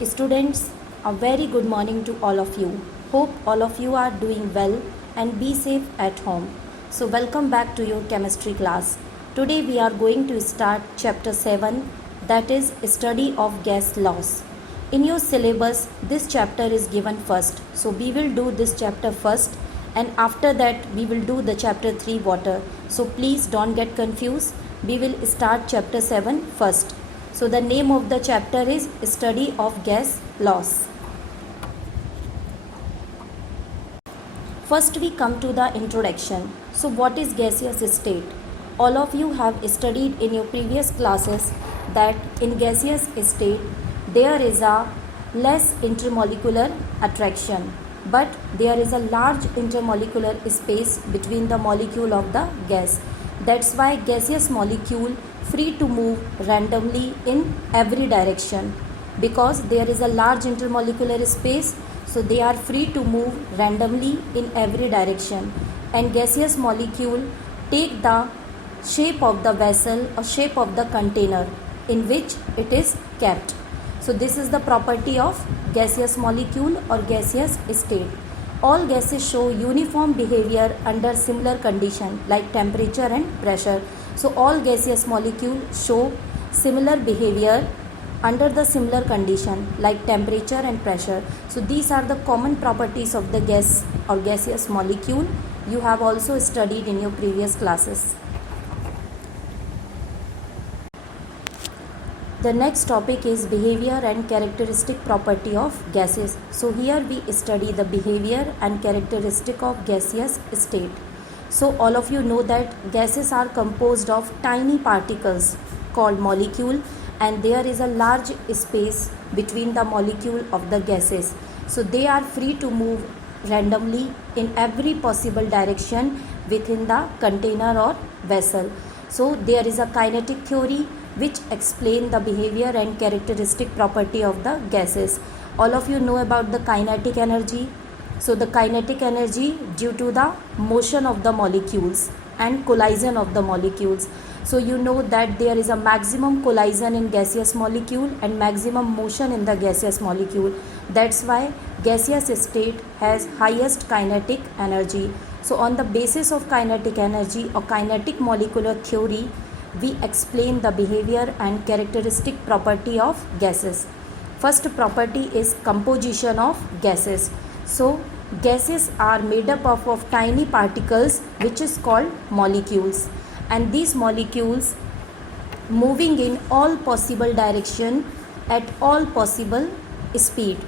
Students, a very good morning to all of you. Hope all of you are doing well and be safe at home. So, welcome back to your chemistry class. Today, we are going to start chapter 7, that is, study of gas laws. In your syllabus, this chapter is given first. So, we will do this chapter first, and after that, we will do the chapter 3 water. So, please don't get confused. We will start chapter 7 first. So the name of the chapter is Study of Gas Laws. First we come to the introduction. So what is gaseous state? All of you have studied in your previous classes that in gaseous state there is a less intermolecular attraction, but there is a large intermolecular space between the molecule of the gas. That's why gaseous molecule free to move randomly in every direction, because there is a large intermolecular space, so they are free to move randomly in every direction, and gaseous molecule take the shape of the vessel or shape of the container in which it is kept. So this is the property of gaseous molecule or gaseous state. All gases show uniform behavior under similar condition like temperature and pressure. So all gaseous molecules show similar behavior under the similar condition like temperature and pressure. So these are the common properties of the gas or gaseous molecule. You have also studied in your previous classes. The next topic is behavior and characteristic property of gases. So here we study the behavior and characteristic of gaseous state. So all of you know that gases are composed of tiny particles called molecule, and there is a large space between the molecule of the gases. So they are free to move randomly in every possible direction within the container or vessel. So there is a kinetic theory which explain the behavior and characteristic property of the gases. All of you know about the kinetic energy. So the kinetic energy due to the motion of the molecules and collision of the molecules. So you know that there is a maximum collision in gaseous molecule and maximum motion in the gaseous molecule. That's why gaseous state has highest kinetic energy. So on the basis of kinetic energy or kinetic molecular theory, we explain the behavior and characteristic property of gases. First property is composition of gases. So gases are made up of tiny particles which is called molecules, and these molecules moving in all possible direction at all possible speed,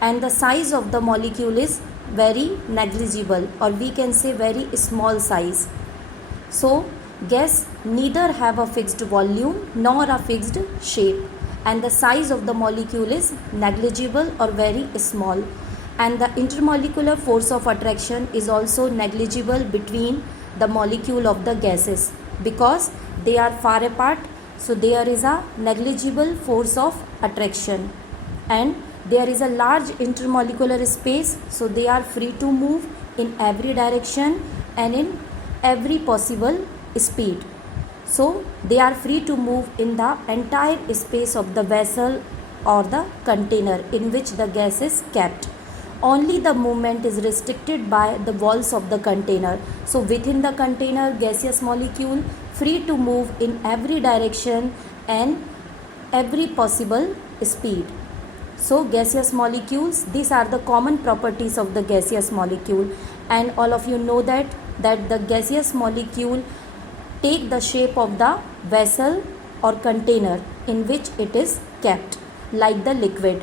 and the size of the molecule is very negligible, or we can say very small size. So gas neither have a fixed volume nor a fixed shape, and the size of the molecule is negligible or very small, and the intermolecular force of attraction is also negligible between the molecule of the gases because they are far apart. So there is a negligible force of attraction, and there is a large intermolecular space, so they are free to move in every direction and in every possible speed. So they are free to move in the entire space of the vessel or the container in which the gas is kept. Only the movement is restricted by the walls of the container. So within the container, gaseous molecule free to move in every direction and every possible speed. So gaseous molecules, these are the common properties of the gaseous molecule, and all of you know that the gaseous molecule take the shape of the vessel or container in which it is kept, like the liquid.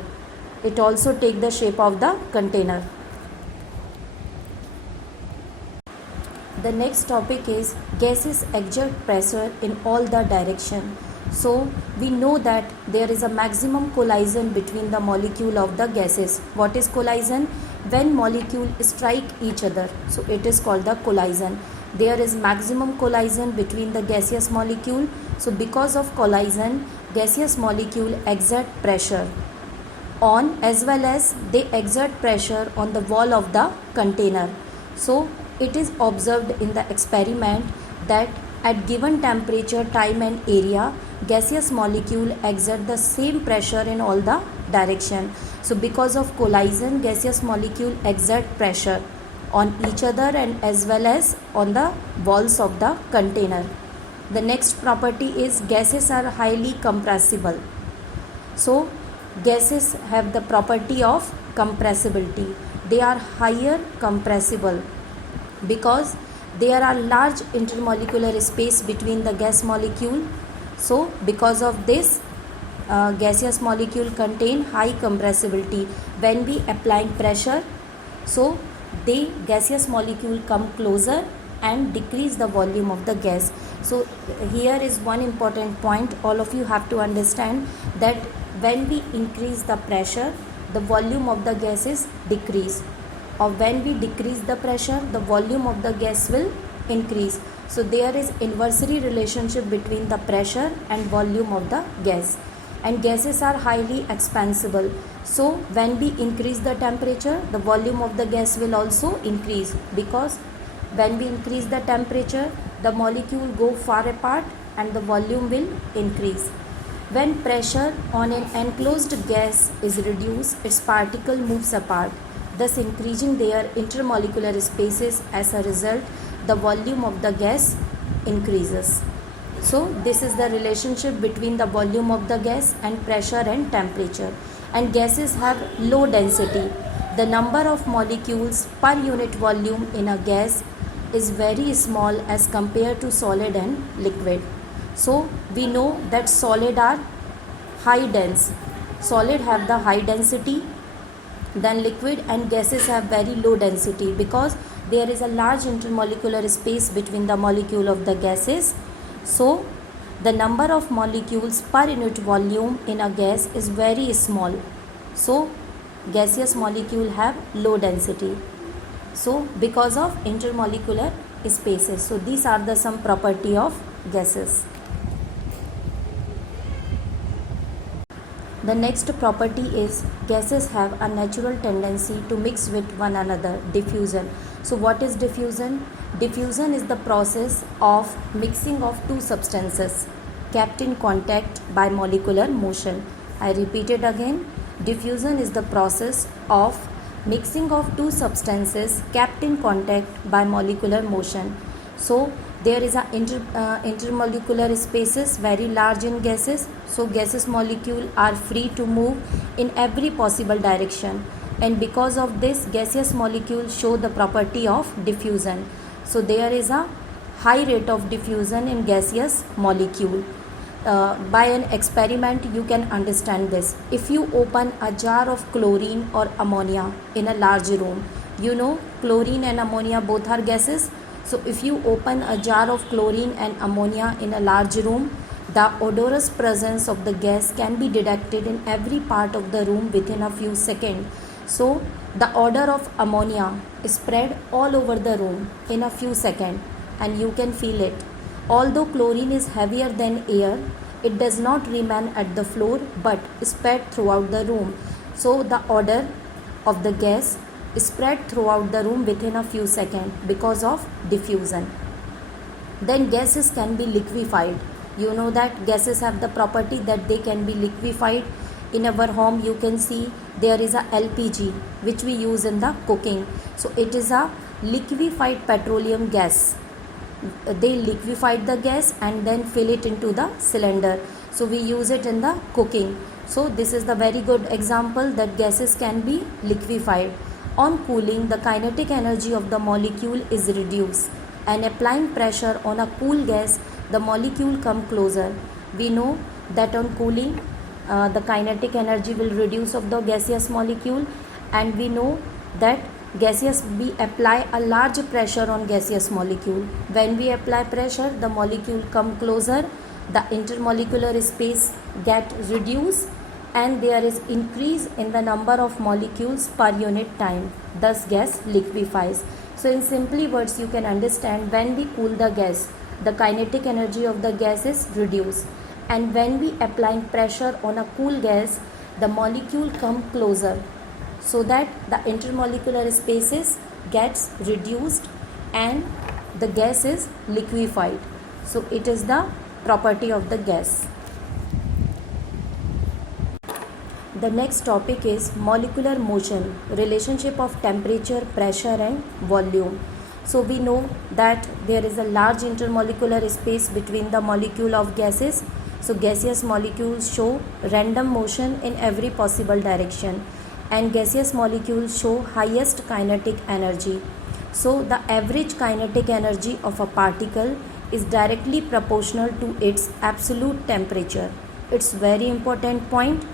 It also take the shape of the container. The next topic is gases exert pressure in all the direction. So we know that there is a maximum collision between the molecule of the gases. What is collision? When molecule strike each other, so it is called the collision. There is maximum collision between the gaseous molecule. So because of collision, gaseous molecule exert pressure on, as well as they exert pressure on the wall of the container. So it is observed in the experiment that at given temperature, time and area, gaseous molecule exert the same pressure in all the direction. So because of collision, gaseous molecule exert pressure on each other and as well as on the walls of the container. The next property is gases are highly compressible. So gases have the property of compressibility. They are higher compressible because there are large intermolecular space between the gas molecule. So because of this, gaseous molecule contain high compressibility. When we apply pressure, so the gaseous molecule come closer and decrease the volume of the gas. So here is one important point all of you have to understand, that when we increase the pressure, the volume of the gas is decrease, or when we decrease the pressure, the volume of the gas will increase. So there is inversely relationship between the pressure and volume of the gas. And gases are highly expansible. So when we increase the temperature, the volume of the gas will also increase, because when we increase the temperature, the molecule go far apart and the volume will increase. When pressure on an enclosed gas is reduced, its particle moves apart, thus increasing their intermolecular spaces. As a result, the volume of the gas increases. So this is the relationship between the volume of the gas and pressure and temperature. And gases have low density. The number of molecules per unit volume in a gas is very small as compared to solid and liquid. So we know that solid are high dense. Solid have the high density than liquid, and gases have very low density because there is a large intermolecular space between the molecule of the gases. So the number of molecules per unit volume in a gas is very small. So gaseous molecule have low density. So because of intermolecular spaces. So these are the some property of gases. The next property is gases have a natural tendency to mix with one another, diffusion. So what is diffusion? Diffusion is the process of mixing of two substances kept in contact by molecular motion. I repeat it again. Diffusion is the process of mixing of two substances kept in contact by molecular motion. So there is a intermolecular spaces very large in gases. So gaseous molecule are free to move in every possible direction, and because of this, gaseous molecules show the property of diffusion. So there is a high rate of diffusion in gaseous molecule. By an experiment you can understand this. If you open a jar of chlorine or ammonia in a large room, you know chlorine and ammonia both are gases. So if you open a jar of chlorine and ammonia in a large room, the odorous presence of the gas can be detected in every part of the room within a few seconds. So the odor of ammonia is spread all over the room in a few seconds, and you can feel it. Although chlorine is heavier than air, it does not remain at the floor but spread throughout the room. So the odor of the gas is spread throughout the room within a few seconds because of diffusion. Then gases can be liquefied. You know that gases have the property that they can be liquefied. In our home you can see there is a LPG which we use in the cooking. So it is a liquefied petroleum gas. They liquefied the gas and then fill it into the cylinder. So we use it in the cooking. So this is the very good example that gases can be liquefied. On cooling, the kinetic energy of the molecule is reduced, and applying pressure on a cool gas, the molecule come closer. We know that on cooling, the kinetic energy will reduce of the gaseous molecule, and we know that gaseous we apply a large pressure on gaseous molecule. When we apply pressure, the molecule come closer, the intermolecular space get reduced, and there is increase in the number of molecules per unit time. Thus gas liquefies. So in simply words you can understand, when we cool the gas, the kinetic energy of the gas is reduced, and when we applying pressure on a cool gas, the molecule come closer, so that the intermolecular spaces gets reduced and the gas is liquefied. So it is the property of the gas. The next topic is molecular motion, relationship of temperature, pressure and volume. So we know that there is a large intermolecular space between the molecule of gases. So gaseous molecules show random motion in every possible direction, and gaseous molecules show highest kinetic energy. So the average kinetic energy of a particle is directly proportional to its absolute temperature. It's very important point.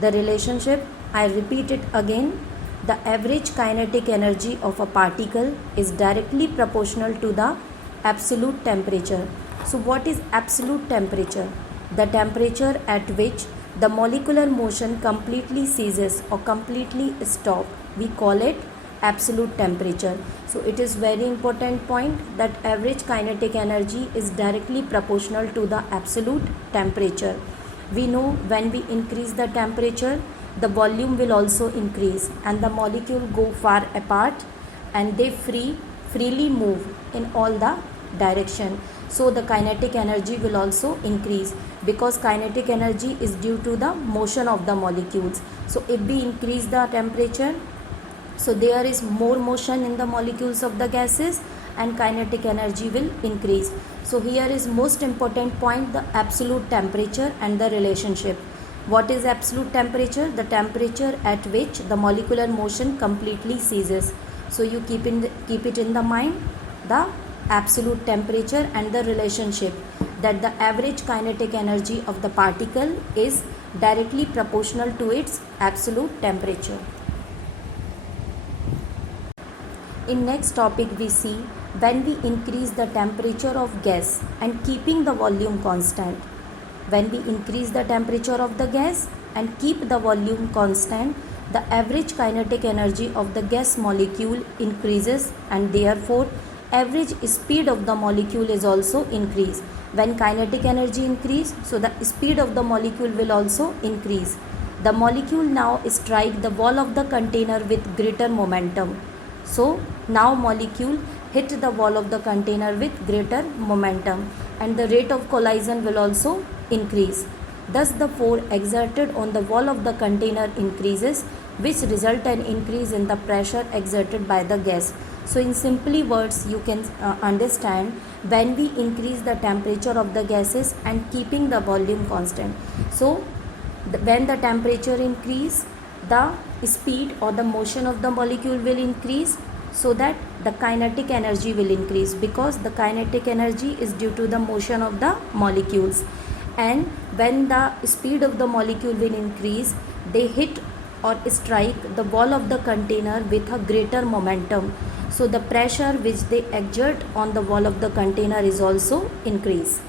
The relationship, I repeat it again, the average kinetic energy of a particle is directly proportional to the absolute temperature. So what is absolute temperature? The temperature at which the molecular motion completely ceases or completely stops. We call it absolute temperature. So it is very important point that average kinetic energy is directly proportional to the absolute temperature. We know when we increase the temperature, the volume will also increase and the molecule go far apart and they freely move in all the direction. So the kinetic energy will also increase because kinetic energy is due to the motion of the molecules. So if we increase the temperature, so there is more motion in the molecules of the gases and kinetic energy will increase. So here is most important point, the absolute temperature and the relationship. What is absolute temperature? The temperature at which the molecular motion completely ceases. So you keep it in the mind, the absolute temperature and the relationship, that the average kinetic energy of the particle is directly proportional to its absolute temperature. In next topic we see when we increase the temperature of gas and keeping the volume constant. When we increase the temperature of the gas and keep the volume constant, the average kinetic energy of the gas molecule increases and therefore average speed of the molecule is also increased. When kinetic energy increase, so the speed of the molecule will also increase. The molecule now strike the wall of the container with greater momentum. So now molecule hit the wall of the container with greater momentum and the rate of collision will also increase. Thus the force exerted on the wall of the container increases, which result an increase in the pressure exerted by the gas. So in simply words you can understand, when we increase the temperature of the gases and keeping the volume constant. So when the temperature increase, the speed or the motion of the molecule will increase, so that the kinetic energy will increase because the kinetic energy is due to the motion of the molecules. And when the speed of the molecule will increase, they hit or strike the wall of the container with a greater momentum. So the pressure which they exert on the wall of the container is also increased.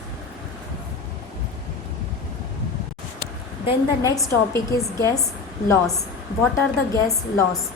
Then the next topic is gas laws. What are the gas laws?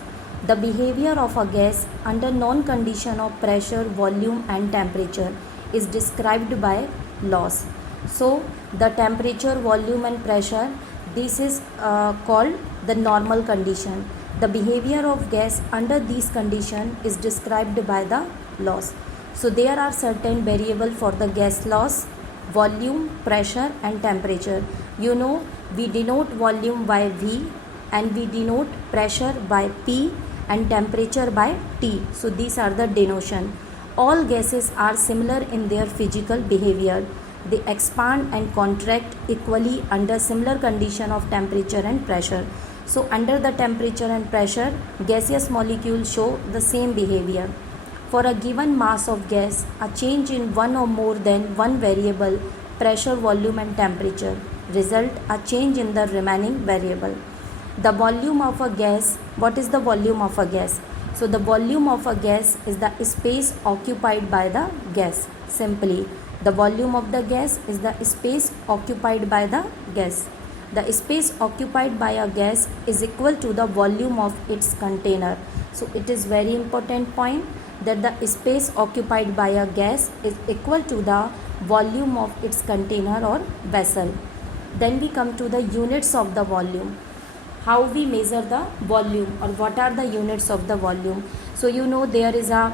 The behavior of a gas under known condition of pressure, volume and temperature is described by laws. So the temperature, volume and pressure, this is called the normal condition. The behavior of gas under these conditions is described by the laws. So there are certain variables for the gas laws: volume, pressure and temperature. You know, we denote volume by V and we denote pressure by P and temperature by T. So these are the denotion. All gases are similar in their physical behavior. They expand and contract equally under similar condition of temperature and pressure. So under the temperature and pressure, gaseous molecules show the same behavior. For a given mass of gas, a change in one or more than one variable, pressure, volume and temperature, result a change in the remaining variable. The volume of a gas, what is the volume of a gas? So the volume of a gas is the space occupied by the gas. Simply, the volume of the gas is the space occupied by the gas. The space occupied by a gas is equal to the volume of its container. So it is very important point that the space occupied by a gas is equal to the volume of its container or vessel. Then we come to the units of the volume. How we measure the volume or what are the units of the volume? So you know there is a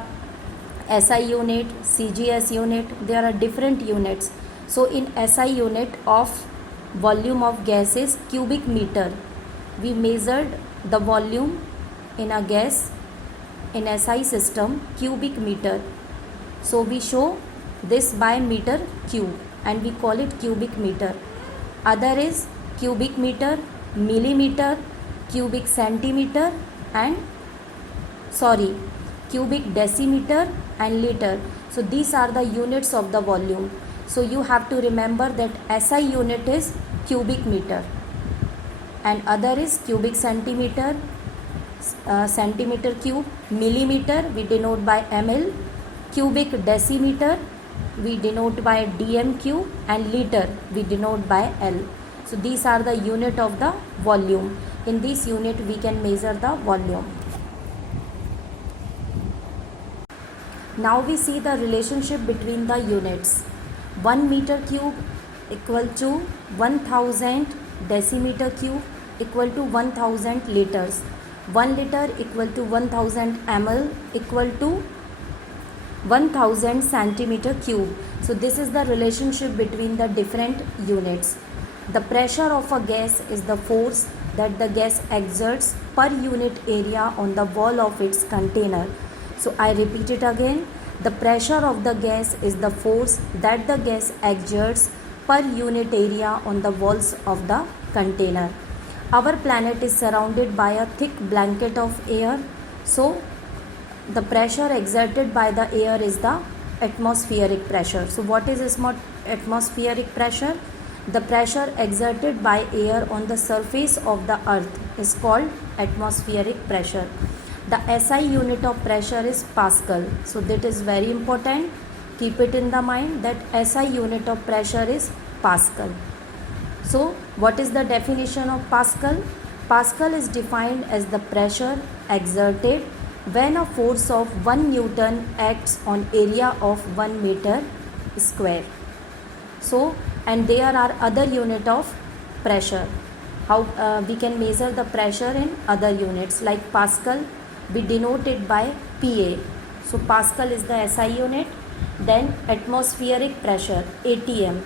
SI unit, CGS unit, there are different units. So in SI unit of volume of gas is cubic meter. we measured the volume in a gas in SI system cubic meter. So we show this by meter cube and we call it cubic meter. Other is cubic meter, millimeter, cubic centimeter and cubic decimeter and liter. So these are the units of the volume. So you have to remember that SI unit is cubic meter and other is cubic centimeter, centimeter cube, millimeter we denote by ml, cubic decimeter we denote by dm cube and liter we denote by L. So these are the unit of the volume. In this unit we can measure the volume. Now we see the relationship between the units. 1 meter cube equal to 1000 decimeter cube equal to 1000 liters. 1 liter equal to 1000 ml equal to 1000 centimeter cube. So this is the relationship between the different units. The pressure of a gas is the force that the gas exerts per unit area on the wall of its container. So I repeat it again. The pressure of the gas is the force that the gas exerts per unit area on the walls of the container. Our planet is surrounded by a thick blanket of air. So the pressure exerted by the air is the atmospheric pressure. So what is atmospheric pressure? The pressure exerted by air on the surface of the earth is called atmospheric pressure. The SI unit of pressure is Pascal. So that is very important. Keep it in the mind that SI unit of pressure is Pascal. So what is the definition of Pascal? Pascal is defined as the pressure exerted when a force of 1 Newton acts on area of 1 meter square. So, and there are other unit of pressure. How we can measure the pressure in other units like Pascal, we denote it by PA. So Pascal is the SI unit. Then atmospheric pressure ATM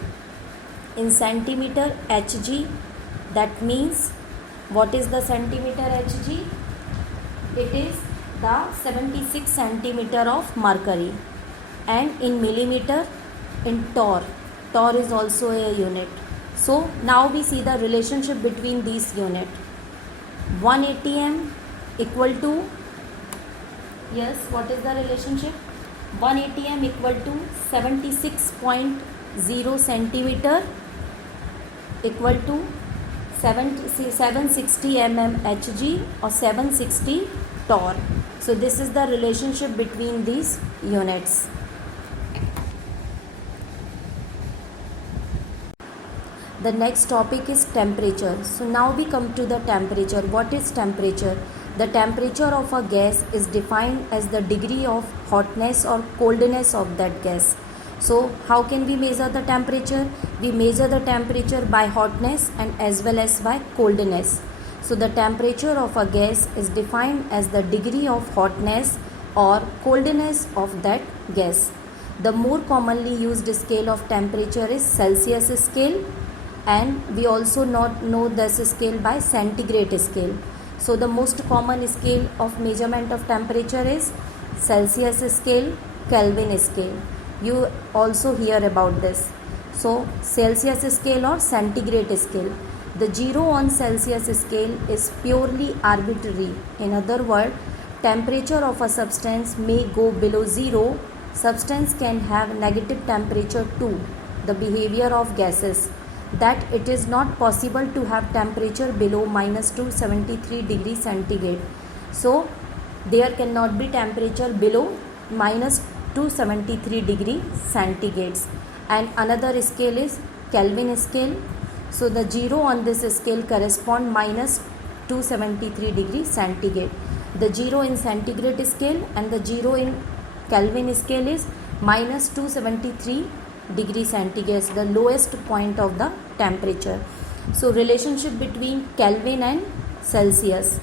in centimeter Hg. That means what is the centimeter Hg? It is the 76 centimeter of mercury. And in millimeter in torr. Torr is also a unit. So now we see the relationship between these units. 1 ATM equal to, yes, what is the relationship? 1 ATM equal to 76.0 centimeter equal to 760 mm Hg or 760 torr. So this is the relationship between these units. The next topic is temperature. So now we come to the temperature. What is temperature? The temperature of a gas is defined as the degree of hotness or coldness of that gas. So how can we measure the temperature? We measure the temperature by hotness and as well as by coldness. So the temperature of a gas is defined as the degree of hotness or coldness of that gas. The more commonly used scale of temperature is Celsius scale, and we also know this scale by centigrade scale. So the most common scale of measurement of temperature is Celsius scale, Kelvin scale. You also hear about this. So Celsius scale or centigrade scale. The 0 on Celsius scale is purely arbitrary. In other words, temperature of a substance may go below 0. Substance can have negative temperature too. The behavior of gases, that it is not possible to have temperature below minus 273 degrees centigrade. So there cannot be temperature below minus 273 degree centigrades. And another scale is Kelvin scale. So the 0 on this scale correspond minus 273 degree centigrade. The 0 in centigrade scale and the 0 in Kelvin scale is minus 273 degree centigrade, the lowest point of the temperature. So relationship between Kelvin and Celsius.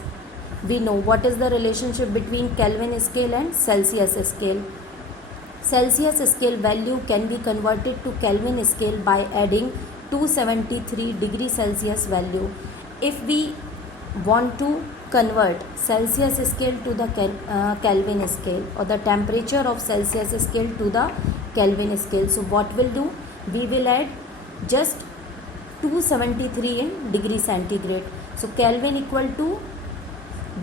We know what is the relationship between Kelvin scale and Celsius scale. Celsius scale value can be converted to Kelvin scale by adding 273 degree Celsius value. If we want to convert Celsius scale to the Kelvin scale, or the temperature of Celsius scale to the Kelvin scale. So what we'll do, we will add just 273 in degree centigrade. So Kelvin equal to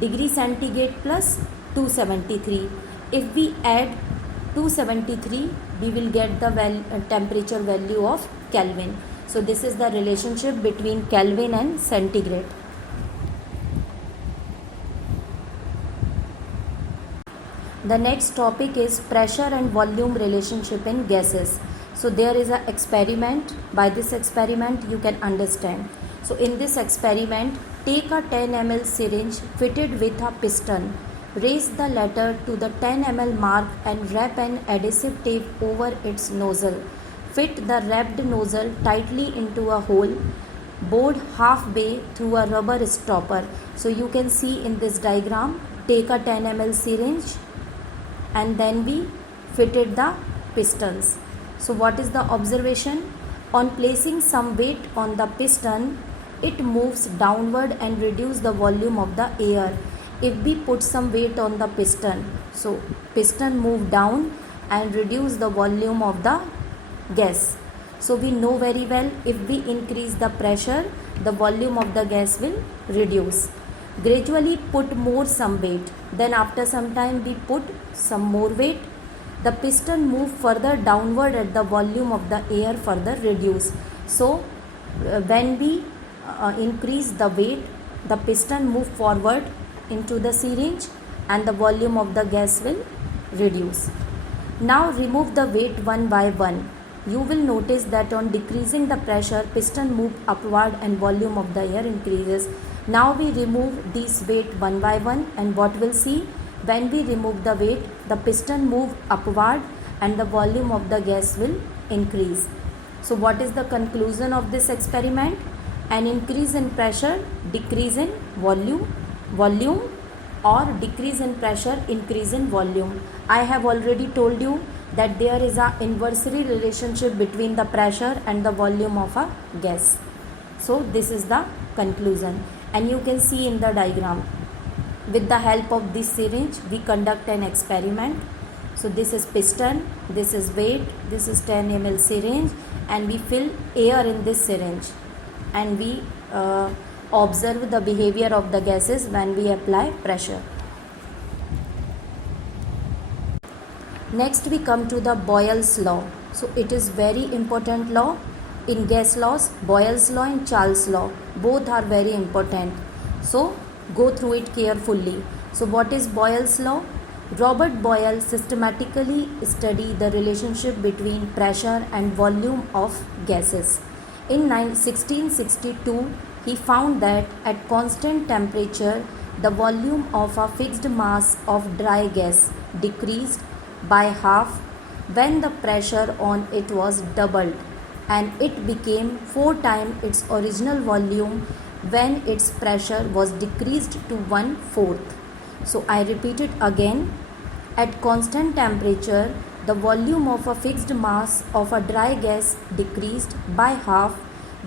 degree centigrade plus 273. If we add 273, we will get the temperature value of Kelvin. So this is the relationship between Kelvin and centigrade. The next topic is pressure and volume relationship in gases. So there is an experiment. By this experiment you can understand. So in this experiment, take a 10 ml syringe fitted with a piston. Raise the latter to the 10 ml mark and wrap an adhesive tape over its nozzle. Fit the wrapped nozzle tightly into a hole bored halfway through a rubber stopper. So you can see in this diagram, take a 10 ml syringe and then we fitted the pistons. So what is the observation? On placing some weight on the piston, it moves downward and reduces the volume of the air. If we put some weight on the piston, so piston move down and reduce the volume of the gas. So we know very well, if we increase the pressure, the volume of the gas will reduce. Gradually put more some weight, then after some time we put some more weight. The piston move further downward and the volume of the air further reduce. So when we increase the weight, the piston move forward into the syringe and the volume of the gas will reduce. Now remove the weight one by one. You will notice that on decreasing the pressure, piston move upward and volume of the air increases. Now we remove these weight one by one, and what we'll see, when we remove the weight, the piston move upward and the volume of the gas will increase. So what is the conclusion of this experiment? An increase in pressure, decrease in volume, or decrease in pressure, increase in volume. I have already told you that there is an inversely relationship between the pressure and the volume of a gas. So this is the conclusion, and you can see in the diagram, with the help of this syringe we conduct an experiment. So this is piston, this is weight, this is 10 ml syringe, and we fill air in this syringe and we observe the behavior of the gases when we apply pressure. Next we come to the Boyle's law. So it is very important law in gas laws. Boyle's law and Charles' law, both are very important. So go through it carefully. So what is Boyle's law? Robert Boyle systematically studied the relationship between pressure and volume of gases. In 1662, he found that at constant temperature, the volume of a fixed mass of dry gas decreased by half when the pressure on it was doubled, and it became 4 times its original volume when its pressure was decreased to 1/4. So I repeat it again. At constant temperature, the volume of a fixed mass of a dry gas decreased by half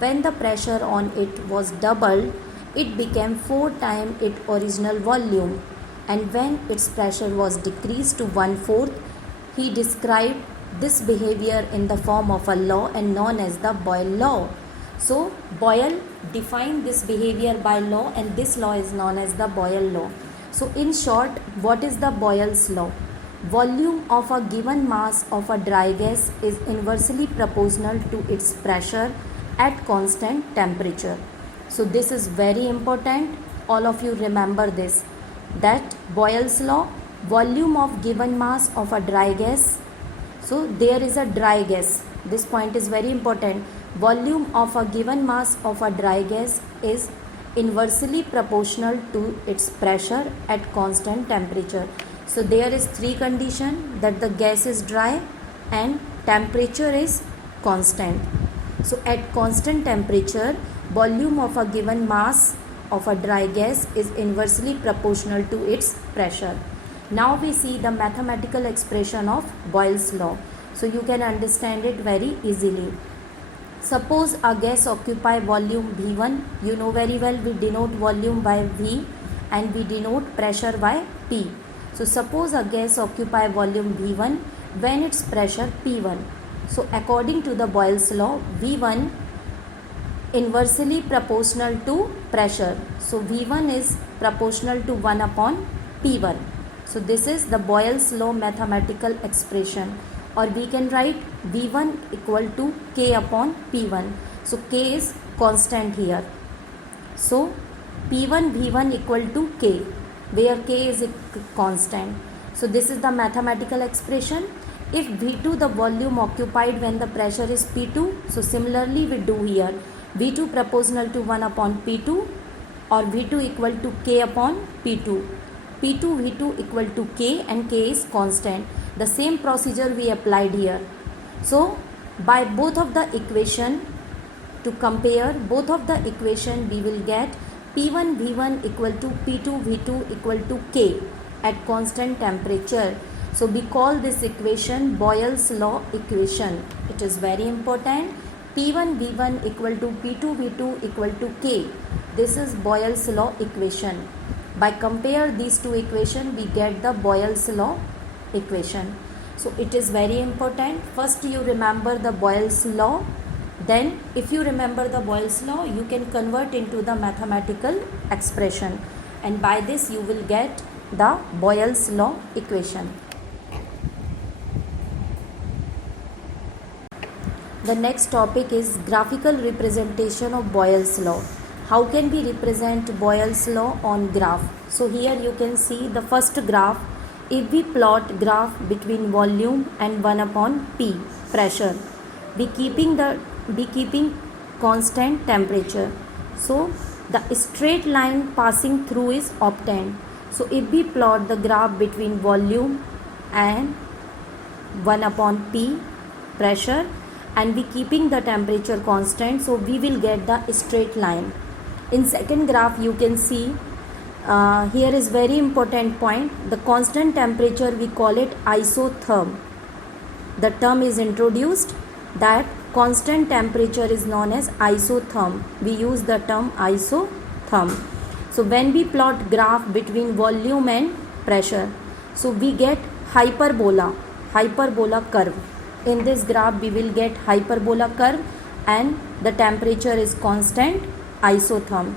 when the pressure on it was doubled. It became 4 times its original volume, and when its pressure was decreased to 1/4, he described this behavior in the form of a law and known as the Boyle law. So Boyle defined this behavior by law, and this law is known as the Boyle law. So in short, what is the Boyle's law? Volume of a given mass of a dry gas is inversely proportional to its pressure at constant temperature. So this is very important. All of you remember this, that Boyle's law, volume of given mass of a dry gas. So there is a dry gas. This point is very important. Volume of a given mass of a dry gas is inversely proportional to its pressure at constant temperature. So there is 3 conditions, that the gas is dry and temperature is constant. So at constant temperature, volume of a given mass of a dry gas is inversely proportional to its pressure. Now we see the mathematical expression of Boyle's law. So you can understand it very easily. Suppose a gas occupy volume V1. You know very well we denote volume by V and we denote pressure by P. So suppose a gas occupy volume V1 when its pressure P1. So according to the Boyle's law, V1 inversely proportional to pressure. So V1 is proportional to 1 upon P1. So this is the Boyle's law mathematical expression, or we can write V1 equal to K upon P1. So K is constant here. So P1 V1 equal to K, where K is a constant. So this is the mathematical expression. If V2 the volume occupied when the pressure is P2, so similarly we do here. V2 proportional to 1 upon P2 or V2 equal to K upon P2. P2 V2 equal to K and K is constant. The same procedure we applied here. So by both of the equation, to compare both of the equation, we will get P1 V1 equal to P2 V2 equal to K at constant temperature. So we call this equation Boyle's law equation. It is very important. P1 V1 equal to P2 V2 equal to K. This is Boyle's law equation. By compare these two equations, we get the Boyle's law equation. So it is very important. First you remember the Boyle's law. Then if you remember the Boyle's law, you can convert into the mathematical expression. And by this you will get the Boyle's law equation. The next topic is graphical representation of Boyle's law. How can we represent Boyle's law on graph? So here you can see the first graph. If we plot graph between volume and 1 upon P, pressure, we keeping constant temperature. So the straight line passing through is obtained. So if we plot the graph between volume and 1 upon P, pressure, and we keeping the temperature constant, so we will get the straight line. In second graph you can see here is very important point. The constant temperature we call it isotherm. The term is introduced that constant temperature is known as isotherm. We use the term isotherm. So when we plot graph between volume and pressure, so we get hyperbola curve. In this graph we will get hyperbola curve and the temperature is constant, isotherm.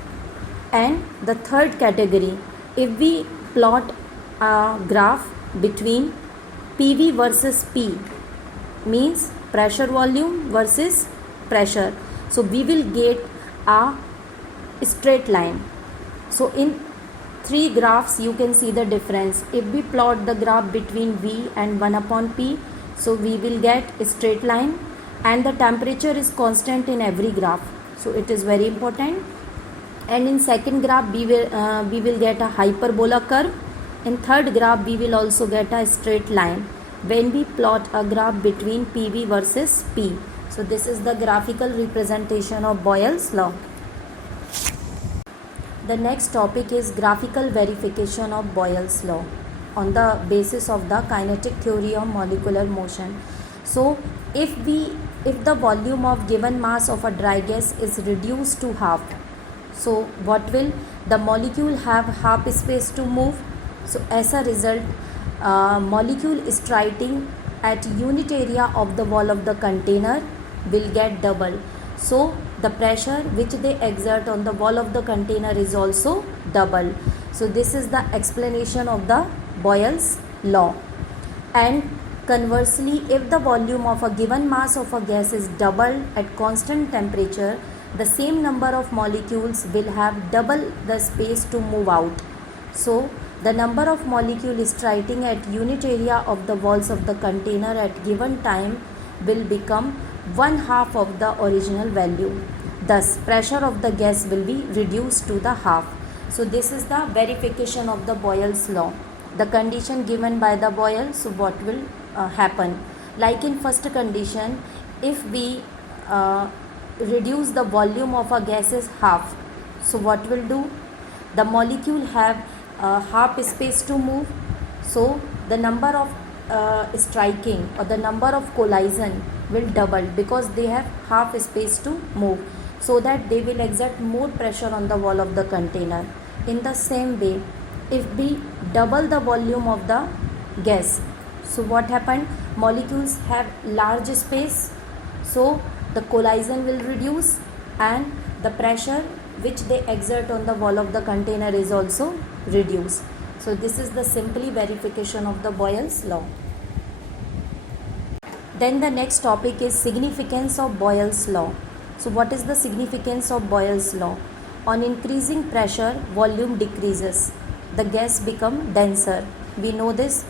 And the third category, if we plot a graph between PV versus P, means pressure volume versus pressure, so we will get a straight line. So in three graphs you can see the difference. If we plot the graph between V and 1 upon P, so we will get a straight line and the temperature is constant in every graph. So it is very important. And in second graph we will get a hyperbola curve. In third graph we will also get a straight line when we plot a graph between PV versus P. So this is the graphical representation of Boyle's law. The next topic is graphical verification of Boyle's law on the basis of the kinetic theory of molecular motion. So if the volume of given mass of a dry gas is reduced to half, so what will the molecule have half space to move? So as a result, molecule striking at unit area of the wall of the container will get double. So the pressure which they exert on the wall of the container is also double. So this is the explanation of the Boyle's law. And conversely, if the volume of a given mass of a gas is doubled at constant temperature, the same number of molecules will have double the space to move out. So the number of molecules striking at unit area of the walls of the container at given time will become 1/2 of the original value. Thus, pressure of the gas will be reduced to the half. So this is the verification of the Boyle's law. The condition given by the Boyle, so what will happen? Like in first condition, if we reduce the volume of a gas is half, so what will do? The molecule have half space to move, so the number of striking or the number of collision will double because they have half space to move, so that they will exert more pressure on the wall of the container. In the same way, if we double the volume of the gas, so what happened? Molecules have large space, so the collision will reduce and the pressure which they exert on the wall of the container is also reduced. So this is the simply verification of the Boyle's law. Then the next topic is significance of Boyle's law. So what is the significance of Boyle's law? On increasing pressure, volume decreases. The gas become denser. We know this.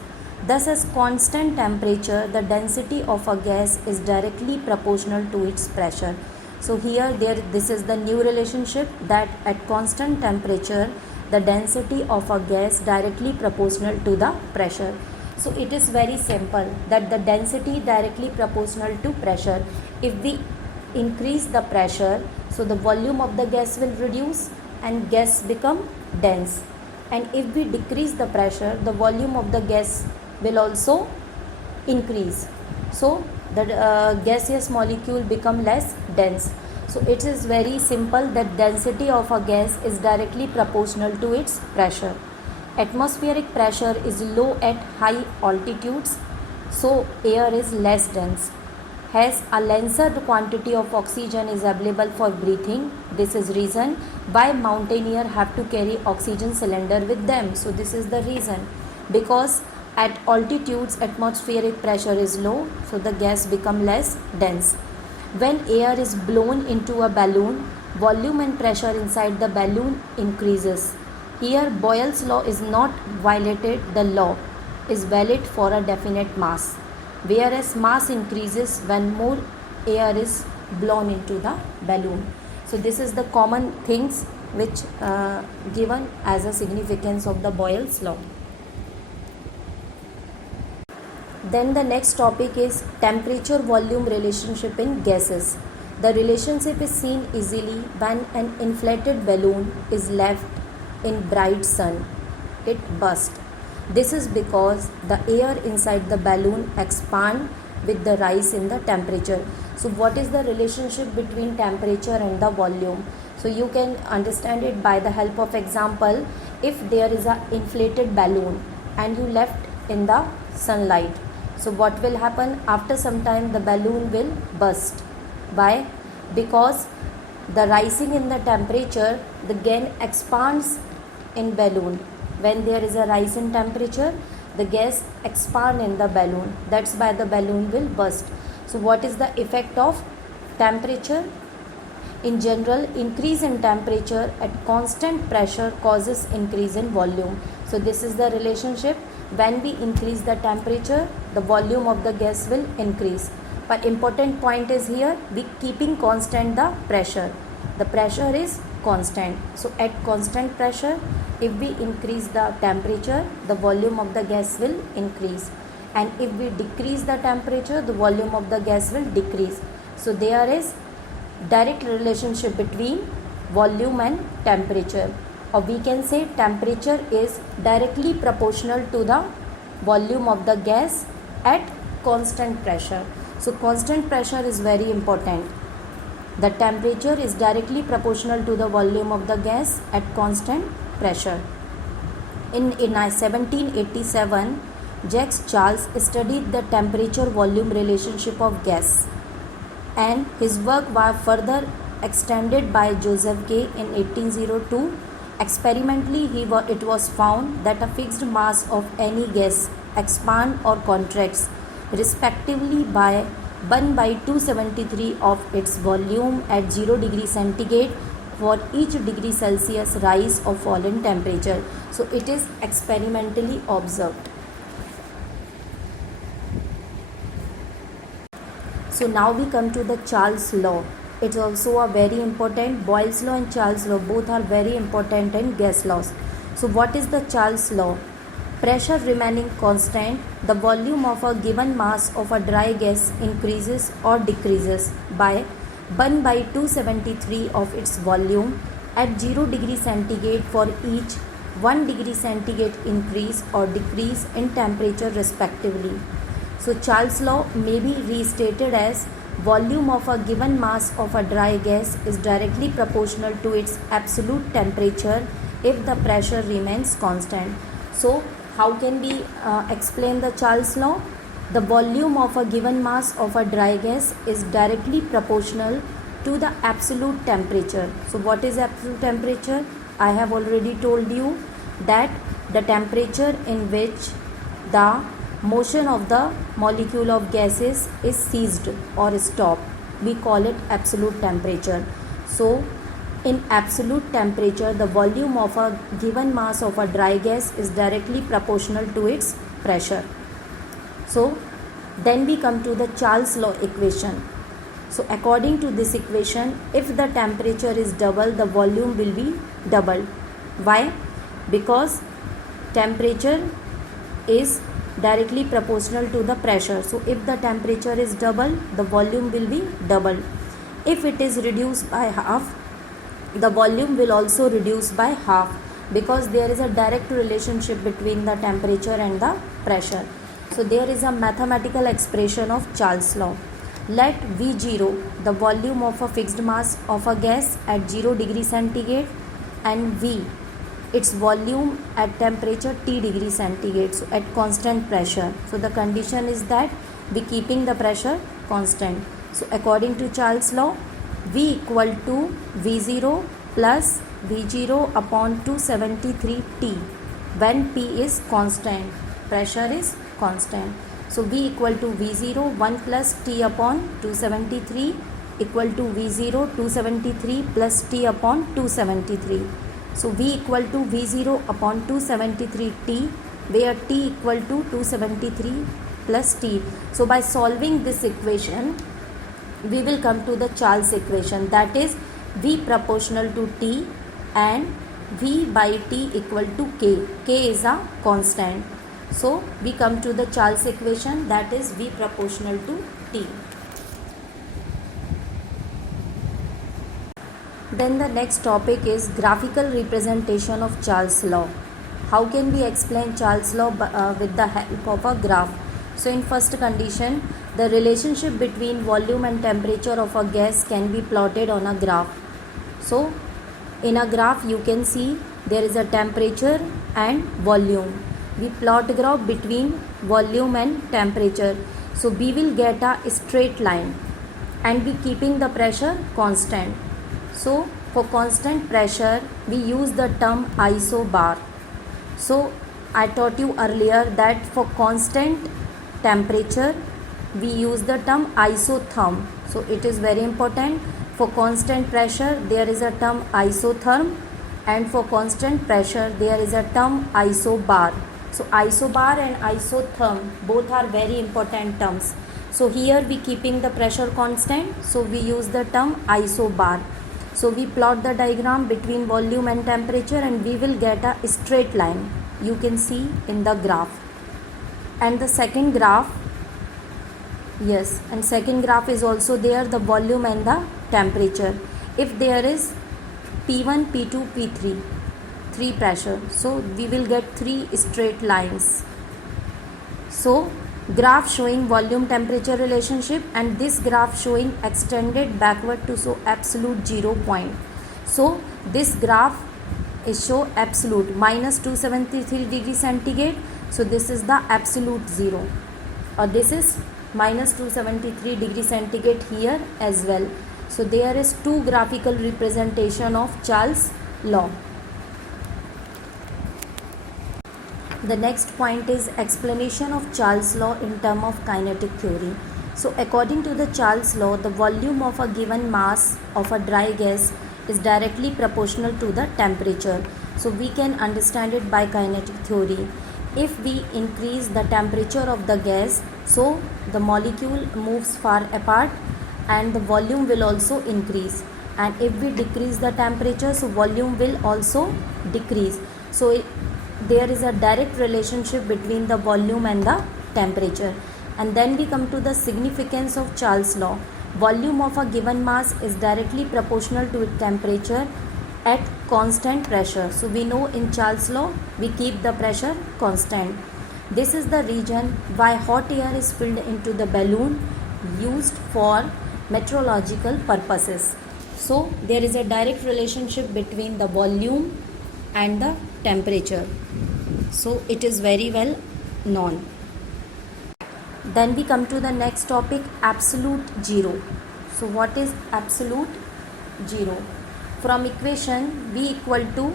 Thus, at constant temperature, the density of a gas is directly proportional to its pressure. So here, this is the new relationship, that at constant temperature, the density of a gas directly proportional to the pressure. So it is very simple that the density directly proportional to pressure. If we increase the pressure, so the volume of the gas will reduce and gas become dense. And if we decrease the pressure, the volume of the gas will also increase. So the gaseous molecule become less dense. So it is very simple that density of a gas is directly proportional to its pressure. Atmospheric pressure is low at high altitudes, so air is less dense. Hence, a lesser quantity of oxygen is available for breathing. This is reason why mountaineers have to carry oxygen cylinder with them. So this is the reason, because at altitudes atmospheric pressure is low, so the gas become less dense. When air is blown into a balloon, volume and pressure inside the balloon increases. Here Boyle's law is not violated. The law is valid for a definite mass, whereas mass increases when more air is blown into the balloon. So this is the common things which given as a significance of the Boyle's law. Then the next topic is temperature volume relationship in gases. The relationship is seen easily when an inflated balloon is left in bright sun. It bursts. This is because the air inside the balloon expands with the rise in the temperature. So what is the relationship between temperature and the volume? So you can understand it by the help of example. If there is an inflated balloon and you left in the sunlight, so what will happen? After some time the balloon will burst. Why? Because the rising in the temperature, the gas expands in balloon. When there is a rise in temperature, the gas expand in the balloon. That's why the balloon will burst. So what is the effect of temperature? In general, increase in temperature at constant pressure causes increase in volume. So this is the relationship. When we increase the temperature, the volume of the gas will increase. But important point is here, we keeping constant the pressure. The pressure is constant. So at constant pressure, if we increase the temperature, the volume of the gas will increase. And if we decrease the temperature, the volume of the gas will decrease. So there is direct relationship between volume and temperature. Or we can say temperature is directly proportional to the volume of the gas at constant pressure. So constant pressure is very important. The temperature is directly proportional to the volume of the gas at constant pressure. In 1787, Jacques Charles studied the temperature volume relationship of gas, and his work was further extended by Joseph Gay in 1802. Experimentally, it was found that a fixed mass of any gas expands or contracts respectively by 1/273 of its volume at 0 degree centigrade for each degree Celsius rise or fall in temperature. So it is experimentally observed. So now we come to the Charles law. It's also a very important. Boyle's law and Charles law both are very important in gas laws. So what is the Charles law? Pressure remaining constant, the volume of a given mass of a dry gas increases or decreases by 1/273 of its volume at 0 degree centigrade for each 1 degree centigrade increase or decrease in temperature respectively. So Charles law may be restated as volume of a given mass of a dry gas is directly proportional to its absolute temperature if the pressure remains constant. So how can we explain the Charles law? The volume of a given mass of a dry gas is directly proportional to the absolute temperature. So what is absolute temperature? I have already told you that the temperature in which the motion of the molecule of gases is ceased or stopped, we call it absolute temperature. So in absolute temperature, the volume of a given mass of a dry gas is directly proportional to its pressure. So then we come to the Charles law equation. So according to this equation, if the temperature is double, the volume will be doubled. Why? Because temperature is directly proportional to the pressure. So if the temperature is double, the volume will be double. If it is reduced by half, the volume will also reduce by half, because there is a direct relationship between the temperature and the pressure. So there is a mathematical expression of Charles law. Let V0, the volume of a fixed mass of a gas at 0 degree centigrade, and V, its volume at temperature T degree centigrade, so at constant pressure. So the condition is that we keeping the pressure constant. So according to Charles law, V equal to V0 plus V0 upon 273 T when P is constant, pressure is constant. So V equal to V0 1 plus T upon 273 equal to V0 273 plus T upon 273. So V equal to V0 upon 273 T, where T equal to 273 plus T. So by solving this equation, we will come to the Charles equation, that is V proportional to T and V by T equal to K. K is a constant. So we come to the Charles equation, that is V proportional to T. Then the next topic is graphical representation of Charles law. How can we explain Charles law with the help of a graph? So in first condition, the relationship between volume and temperature of a gas can be plotted on a graph. So in a graph you can see there is a temperature and volume. We plot graph between volume and temperature. So we will get a straight line and we keeping the pressure constant. So for constant pressure we use the term isobar. So I taught you earlier that for constant temperature we use the term isotherm. So it is very important. For constant pressure there is a term isotherm, and for constant pressure there is a term isobar. So isobar and isotherm both are very important terms. So here we keeping the pressure constant, so we use the term isobar. So we plot the diagram between volume and temperature and we will get a straight line, you can see in the graph. And the second graph, yes, and second graph is also there, the volume and the temperature. If there is P1, P2, P3, three pressure, so we will get three straight lines. So graph showing volume temperature relationship, and this graph showing extended backward to show absolute 0 point. So this graph is show absolute minus 273 degree centigrade. So this is the absolute 0, or this is minus 273 degree centigrade here as well. So there is two graphical representation of Charles law. The next point is explanation of Charles law in terms of kinetic theory. So according to the Charles law, the volume of a given mass of a dry gas is directly proportional to the temperature. So we can understand it by kinetic theory. If we increase the temperature of the gas, so the molecule moves far apart and the volume will also increase. And if we decrease the temperature, so volume will also decrease. So there is a direct relationship between the volume and the temperature. And then we come to the significance of Charles law. Volume of a given mass is directly proportional to its temperature at constant pressure. So we know in Charles law we keep the pressure constant. This is the reason why hot air is filled into the balloon used for meteorological purposes. So there is a direct relationship between the volume and the temperature. So it is very well known. Then we come to the next topic, absolute zero. So what is absolute zero? From equation V equal to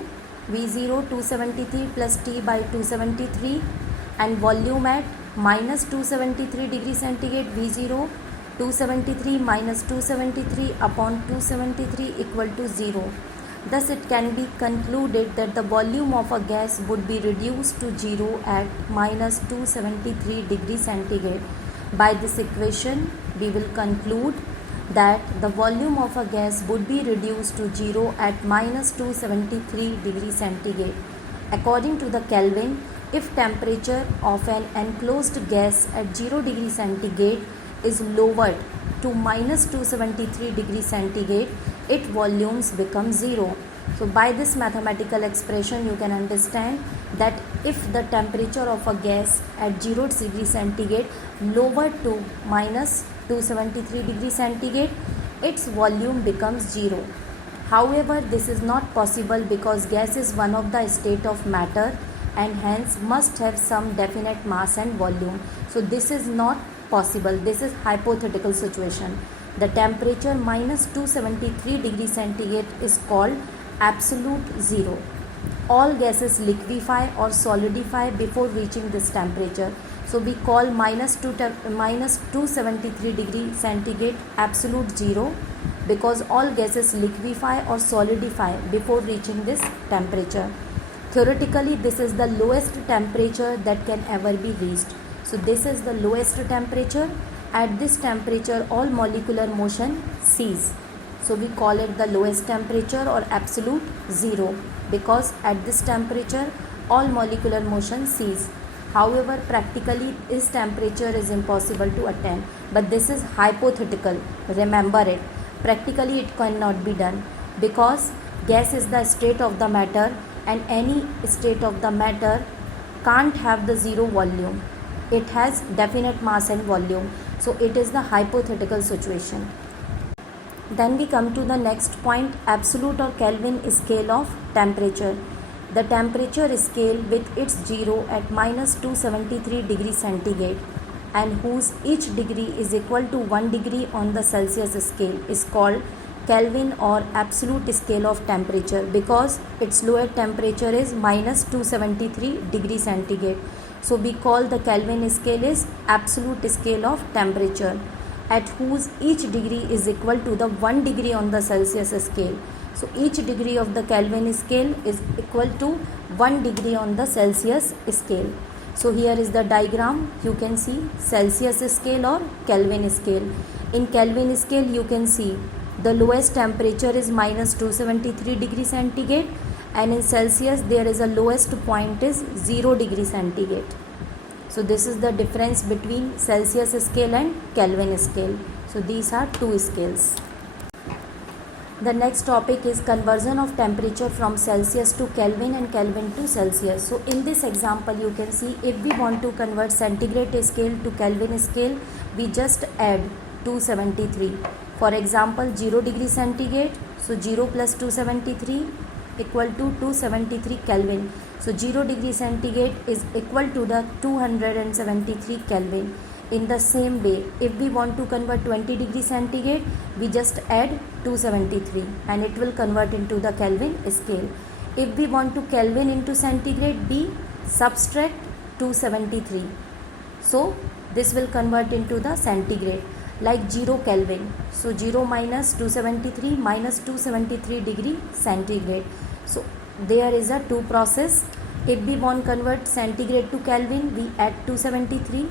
V0 273 plus T by 273 and volume at minus 273 degree centigrade, V0 273 minus 273 upon 273 equal to 0. Thus it can be concluded that the volume of a gas would be reduced to 0 at minus 273 degree centigrade. By this equation we will conclude that the volume of a gas would be reduced to 0 at minus 273 degree centigrade. According to the Kelvin, if temperature of an enclosed gas at 0 degree centigrade is lowered to minus 273 degree centigrade, its volumes become 0. So by this mathematical expression you can understand that if the temperature of a gas at 0 degree centigrade lowered to minus 273 degree centigrade, its volume becomes 0. However, this is not possible because gas is one of the state of matter and hence must have some definite mass and volume. So this is not possible. This is hypothetical situation. The temperature minus 273 degree centigrade is called absolute zero. All gases liquefy or solidify before reaching this temperature. So we call minus 273 degree centigrade absolute zero because all gases liquefy or solidify before reaching this temperature. Theoretically, this is the lowest temperature that can ever be reached. So this is the lowest temperature. At this temperature, all molecular motion cease. So we call it the lowest temperature or absolute zero because at this temperature, all molecular motion cease. However, practically this temperature is impossible to attain, but this is hypothetical. Remember it. Practically it cannot be done because gas is the state of the matter and any state of the matter can't have the zero volume. It has definite mass and volume. So it is the hypothetical situation. Then we come to the next point, absolute or Kelvin scale of temperature. The temperature scale with its zero at minus 273 degree centigrade and whose each degree is equal to 1 degree on the Celsius scale is called Kelvin or absolute scale of temperature because its lower temperature is minus 273 degree centigrade. So we call the Kelvin scale is absolute scale of temperature at whose each degree is equal to the 1 degree on the Celsius scale. So each degree of the Kelvin scale is equal to 1 degree on the Celsius scale. So here is the diagram. You can see Celsius scale or Kelvin scale. In Kelvin scale you can see the lowest temperature is minus 273 degree centigrade and in Celsius there is a lowest point is 0 degree centigrade. So this is the difference between Celsius scale and Kelvin scale. So these are two scales. The next topic is conversion of temperature from Celsius to Kelvin and Kelvin to Celsius. So in this example you can see if we want to convert centigrade scale to Kelvin scale, we just add 273. For example 0 degree centigrade, so 0 plus 273 equal to 273 Kelvin. So 0 degree centigrade is equal to the 273 Kelvin. In the same way, if we want to convert 20 degree centigrade, we just add 273 and it will convert into the Kelvin scale. If we want to Kelvin into centigrade, we subtract 273. So this will convert into the centigrade like 0 Kelvin. So 0 minus 273 minus 273 degree centigrade. So there is a two process. If we want to convert centigrade to Kelvin, we add 273.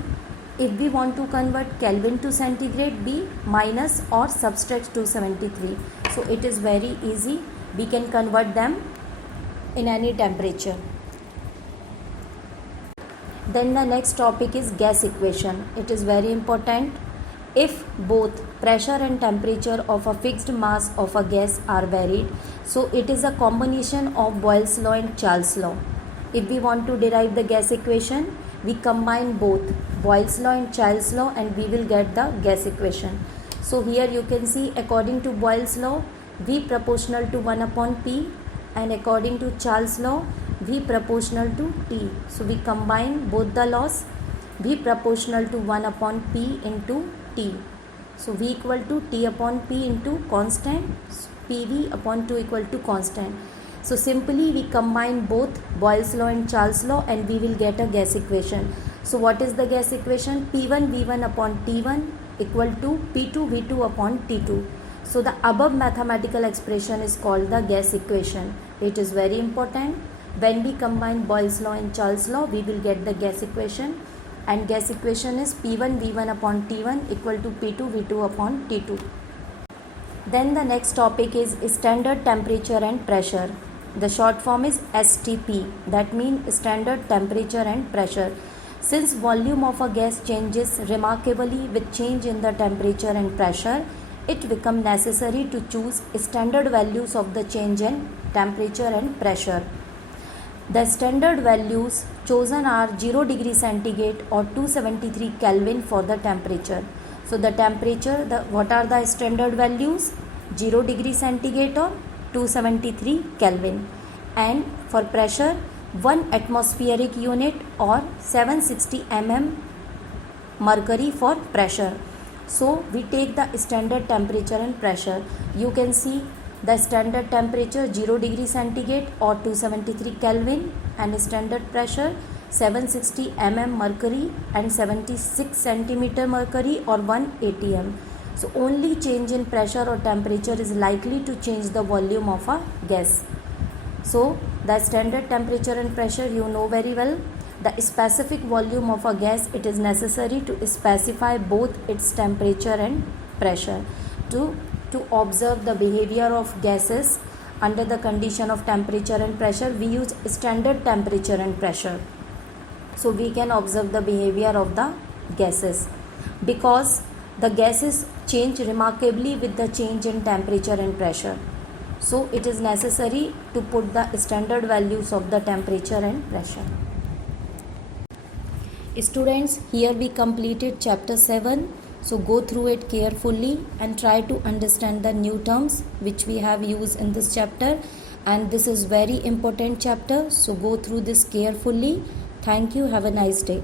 If we want to convert Kelvin to centigrade, we minus or subtract 273. So it is very easy. We can convert them in any temperature. Then the next topic is gas equation. It is very important. If both pressure and temperature of a fixed mass of a gas are varied, so it is a combination of Boyle's law and Charles' law. If we want to derive the gas equation, we combine both Boyle's law and Charles' law and we will get the gas equation. So here you can see, according to Boyle's law, V proportional to 1 upon P, and according to Charles' law, V proportional to T. So we combine both the laws, V proportional to 1 upon P into T. So V equal to T upon P into constant, PV upon 2 equal to constant. So simply we combine both Boyle's law and Charles' law and we will get a gas equation. So what is the gas equation? P1 V1 upon T1 equal to P2 V2 upon T2. So the above mathematical expression is called the gas equation. It is very important. When we combine Boyle's law and Charles' law, we will get the gas equation, and gas equation is P1 V1 upon T1 equal to P2 V2 upon T2. Then the next topic is standard temperature and pressure. The short form is STP, that means standard temperature and pressure. Since volume of a gas changes remarkably with change in the temperature and pressure, it becomes necessary to choose standard values of the change in temperature and pressure. The standard values chosen are 0 degree centigrade or 273 Kelvin for the temperature. So the temperature, what are the standard values? 0 degree centigrade or 273 Kelvin. And for pressure, 1 atmospheric unit or 760 mm mercury for pressure. So we take the standard temperature and pressure. You can see the standard temperature 0 degree centigrade or 273 Kelvin, and standard pressure 760 mm mercury and 76 centimeter mercury or 1 atm. So only change in pressure or temperature is likely to change the volume of a gas. So the standard temperature and pressure you know very well. The specific volume of a gas, it is necessary to specify both its temperature and pressure. To observe the behavior of gases under the condition of temperature and pressure, we use standard temperature and pressure. So we can observe the behavior of the gases, because the gases change remarkably with the change in temperature and pressure. So it is necessary to put the standard values of the temperature and pressure. Students, here we completed chapter 7. So go through it carefully and try to understand the new terms which we have used in this chapter. And this is very important chapter. So go through this carefully. Thank you. Have a nice day.